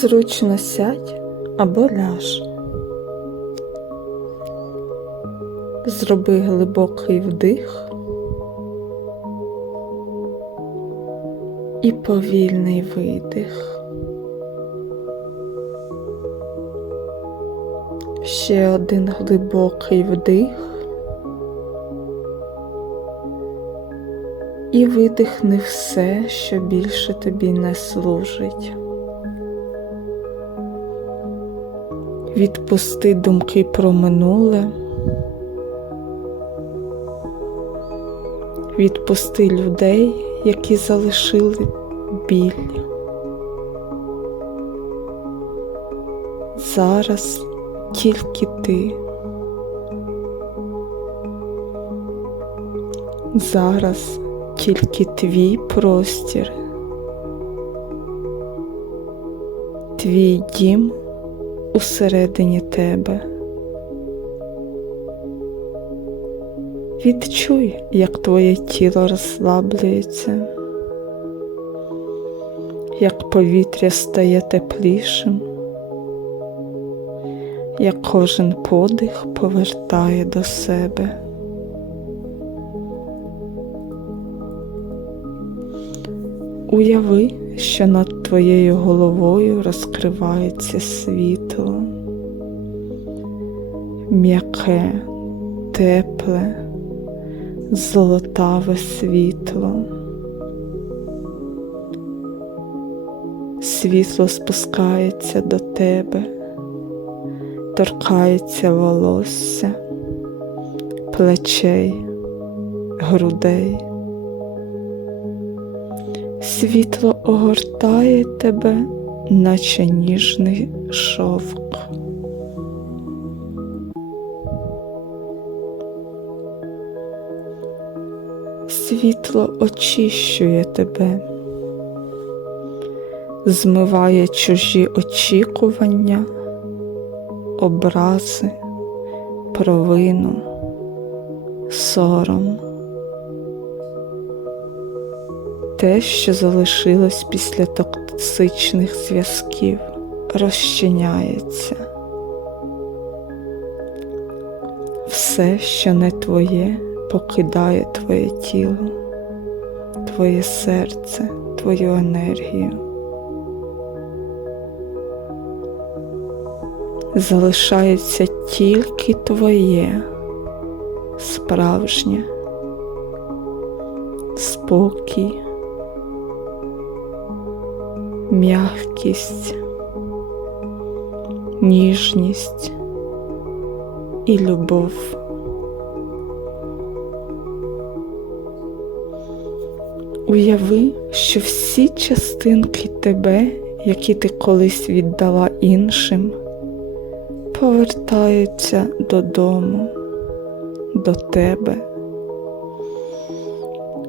Зручно сядь або ляж. Зроби глибокий вдих і повільний видих. Ще один глибокий вдих. І видихни все, що більше тобі не служить. Відпусти думки про минуле. Відпусти людей, які залишили біль. Зараз тільки ти. Зараз тільки твій простір, твій дім усередині тебе. Відчуй, як твоє тіло розслаблюється, як повітря стає теплішим, як кожен подих повертає до себе. Уяви, що над твоєю головою розкривається світло, м'яке, тепле, золотаве світло. Світло спускається до тебе, торкається волосся, плечей, грудей. Світло огортає тебе, наче ніжний шовк. Світло очищує тебе, змиває чужі очікування, образи, провину, сором. Те, що залишилось після токсичних зв'язків, розчиняється. Все, що не твоє, покидає твоє тіло, твоє серце, твою енергію. Залишається тільки твоє справжнє спокій м'якість, ніжність і любов. Уяви, що всі частинки тебе, які ти колись віддала іншим, повертаються додому, до тебе,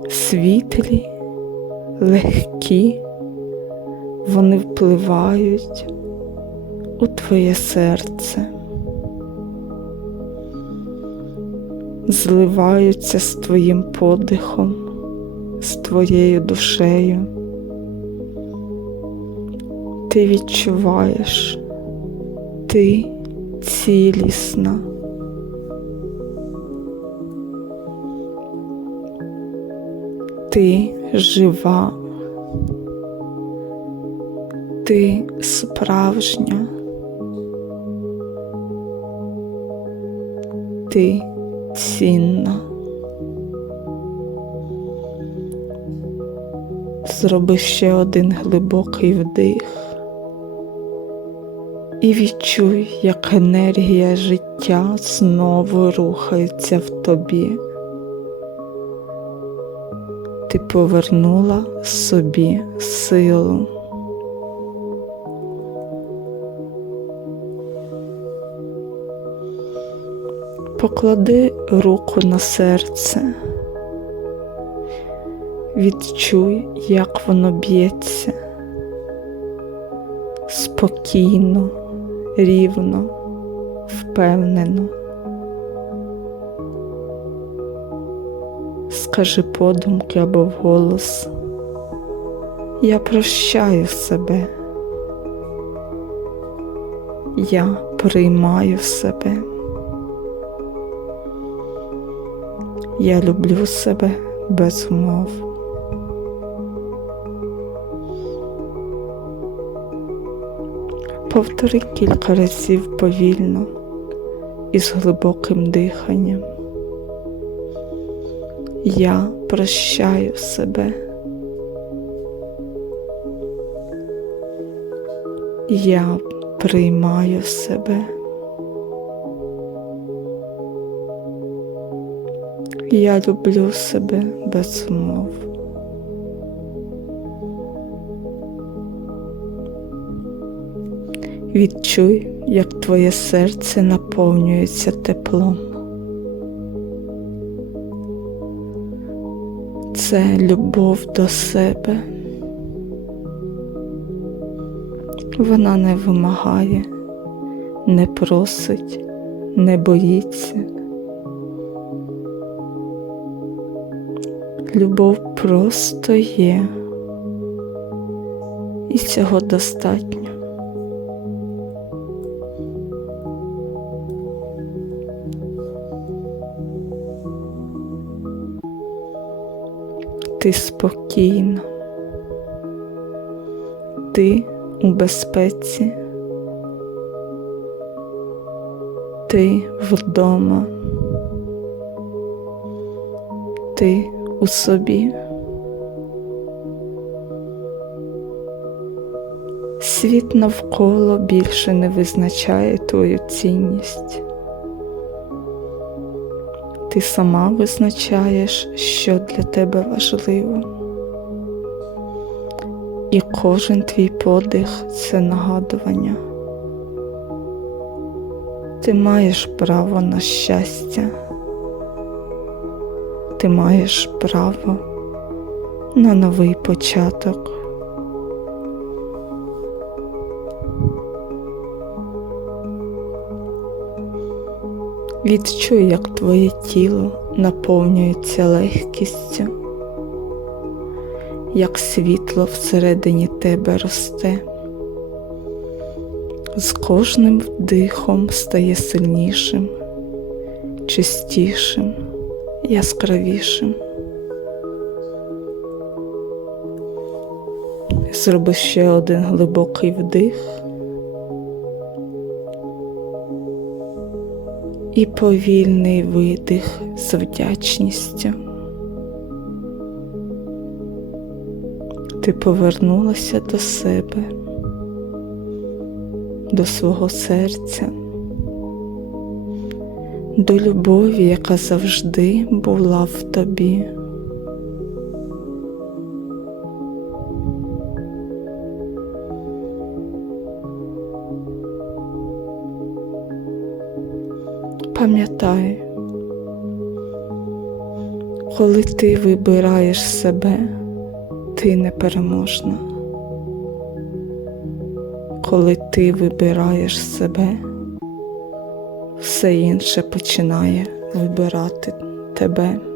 світлі, легкі вони впливають у твоє серце, зливаються з твоїм подихом, з твоєю душею. Ти відчуваєш, ти цілісна. Ти жива ти справжня, ти цінна. Зроби ще один глибокий вдих і відчуй, як енергія життя знову рухається в тобі. Ти повернула собі силу. Поклади руку на серце, відчуй, як воно б'ється спокійно, рівно, впевнено. Скажи подумки або вголос. Я прощаю себе, Я приймаю себе. Я люблю себе без умов. Повтори кілька разів повільно і з глибоким диханням. Я прощаю себе. Я приймаю себе. Я люблю себе без умов. Відчуй, як твоє серце наповнюється теплом. Це любов до себе. Вона не вимагає, не просить, не боїться. Любов просто є, і цього достатньо. Ти спокійна, ти у безпеці, ти вдома, ти у собі. Світ навколо більше не визначає твою цінність. Ти сама визначаєш, що для тебе важливо. І кожен твій подих це нагадування. Ти маєш право на щастя. Ти маєш право на новий початок. Відчуй, як твоє тіло наповнюється легкістю, як світло всередині тебе росте. З кожним вдихом стає сильнішим, чистішим, яскравішим. Зроби ще один глибокий вдих. і повільний видих з вдячністю. Ти повернулася до себе, до свого серця, до любові, яка завжди була в тобі. Пам'ятай, коли ти вибираєш себе, ти непереможна. Коли ти вибираєш себе, все інше починає вибирати тебе.